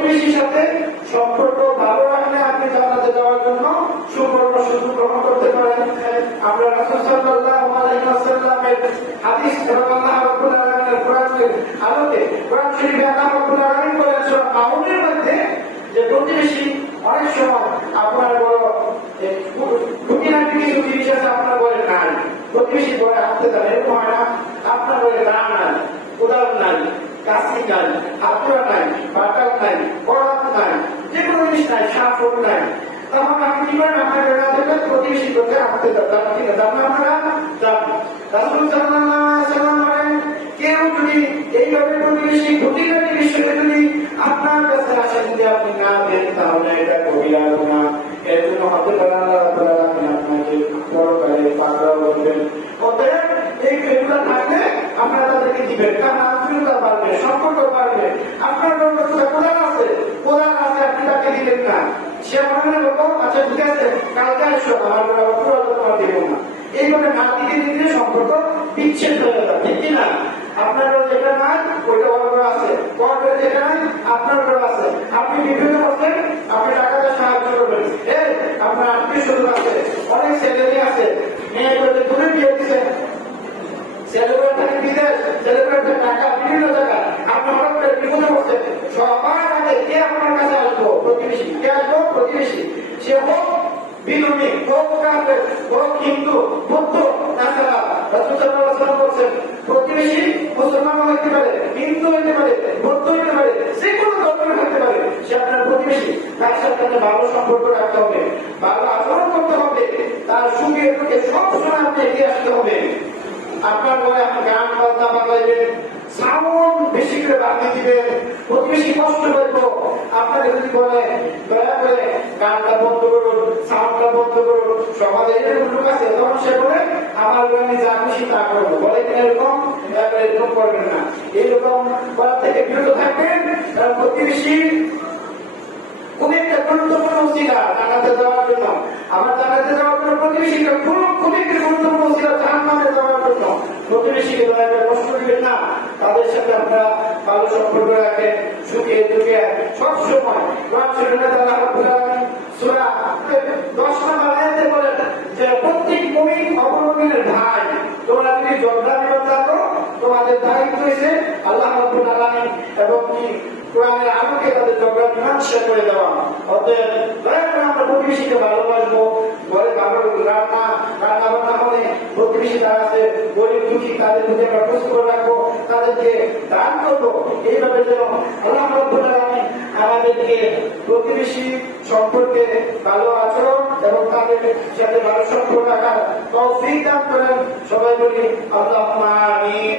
প্রতিবেশীর সাথে সম্পর্ক ভালো রাখলে আপনি জান্নাতে যাওয়ার জন্য সুবর্ণ সুযোগ গ্রহণ করতে পারেন। আমরা রাসূল সাল্লাল্লাহু আলাইহি ওয়াসাল্লামের হাদিস এবং আল্লাহ রাব্বুল আলামিনের কোরআনের আলোকে কোরআন শরীফে আল্লাহ রাব্বুল আলামিন বলেন সূরা মাউনের মধ্যে যে প্রতিবেশী অনেক সময় আপনার বড় খুঁটিনাটি কিছু জিনিস আছে আপনার বলে নাই, প্রতিবেশী বলে হাঁটতে যান, এরকম হয় না? আপনার বলে দাম নাই, উদাহরণ নাই, কাশি নাই, হাতুড়া নাই, বাটাল নাই, করাত নাই, যে কোনো জিনিস নাই, সাফর নাই, তখন আপনি কি করেন? আপনার বেড়া থেকে প্রতিবেশী করতে হাঁটতে যান, ঠিক আছে? আপনারা যান। রাসূল সাল্লাল্লাহু আলাইহি ওয়াসাল্লাম বলেন কেউ যদি এইভাবে প্রতিবেশী খুঁটিনাটি বিষয়ে যদি আপনার কাছে আসে, যদি আপনি না দেন, তাহলে এটা কবিরা গুনাহ। এর জন্য হতে পারে আল্লাহ রাব্বুল আলামিন আপনাকে পরকালে পাকড়াও করবেন। অতএব এই এগুলো থাকলে আপনারা তাদেরকে দিবেন, কারণ আত্মীয়তা বাড়বে, সম্পর্ক বাড়বে। আপনার কোরআন আছে, কোরআন আছে, আপনি তাকে দিলেন না, সে মনে হলো আচ্ছা ঠিক আছে কালকে আসো, আমার পুরো তোমার দিব না। এইভাবে না দিতে দিতে সম্পর্ক বিচ্ছেদ হয়ে যাবে, ঠিক কিনা? আপনার যেটা নাই ওইটা অর্ডার আছে, অর্ডার যেটা নাই আপনার অর্ডার আছে। আপনি বিভিন্ন আছেন, আপনি টাকাতে সাহায্য করবেন। এই আপনার আত্মীয় স্বজন আছে, অনেক ছেলে আছে, মেয়ে করে দূরে বিয়ে দিচ্ছেন, ছেলেগুলো থাকে বিদেশ, ছেলেগুলো টাকা বিভিন্ন জায়গায়, আপনি হঠাৎ করে বিপদে পড়ছেন, সবার আগে কে আপনার কাছে আসবো? প্রতিবেশী। কে আসবো? প্রতিবেশী। সে হোক বিধর্মী, হোক কাফের, হোক হিন্দু, বৌদ্ধ, তাছাড়া রাসূল সাল্লাল্লাহু আলাইহি ওয়াসাল্লাম বলেছেন প্রতিবেশী মুসলমান হতে পারে, হিন্দু হতে পারে, বৌদ্ধ হতে পারে, যে কোনো ধর্মের হতে পারে, সে আপনার প্রতিবেশী। তার সাথে ভালো সম্পর্ক রাখতে হবে, ভালো আচরণ করতে হবে, তার সুখে দুঃখে সবসময় আপনি এগিয়ে আসতে হবে। আপনার ঘরে আপনি গান বাজনা বাজাইবেন, সাউন্ড বেশি করে বাড়িয়ে দিবেন, প্রতিবেশী কষ্ট করবো। আপনাকে যদি বলে দয়া করে গানটা বন্ধ করুন, সাউন্ডটা বন্ধ করুন, সমাজে এরকম লোক আছে, তখন সে বলে আমার গ্রামে যা খুশি তা করবো, বলে কিনা এরকম? এরকম করবেন না, এরকম করার থেকে বিরত থাকবেন। কারণ প্রতিবেশী খুবই একটা গুরুত্বপূর্ণ উসিলা জান্নাতে যাওয়ার জন্য। আমার জান্নাতে যাওয়ার জন্য প্রতিবেশীকে খুবই একটি গুরুত্বপূর্ণ উসিলা জান্নাতে যাওয়ার জন্য। প্রতিবেশীকে দয়া করে কষ্ট দিবেন না, তাদের সাথে আপনারা ভালো সম্পর্ক রাখেন, সুখে দুঃখে সবসময়। কোরআন শরীফে আল্লাহ রাব্বুল আলামিন সূরা 10 নম্বর আয়াতে বলেন যে প্রত্যেক মুমিন অপর মুমিনের ভাই, তোমরা যদি ঝগড়া বিবাদ থাকো, তোমাদের দায়িত্ব হয়েছে আল্লাহ রাব্বুল আলামিন এবং কি কোরআনের আলোকে তাদের ঝগড়া মীমাংসা করে দেওয়া। অতএব দয়া করে আমরা প্রতিবেশীকে ভালোবাসবো, ঘরে ভালো রান্না বান্না হলে প্রতিবেশী যারা আছে গরিব দুঃখী তাদের প্রতি আমরা খোঁজ করে রাখবো, তাদেরকে দান করবো। এইভাবে যেন আল্লাহ রাব্বুল আলামিন আমাদেরকে প্রতিবেশী সম্পর্কে ভালো আচরণ এবং তাদের সাথে ভালো সম্পর্ক রাখার তৌফিক দান করেন। সবাই বলি আল্লাহুম্মা আমিন।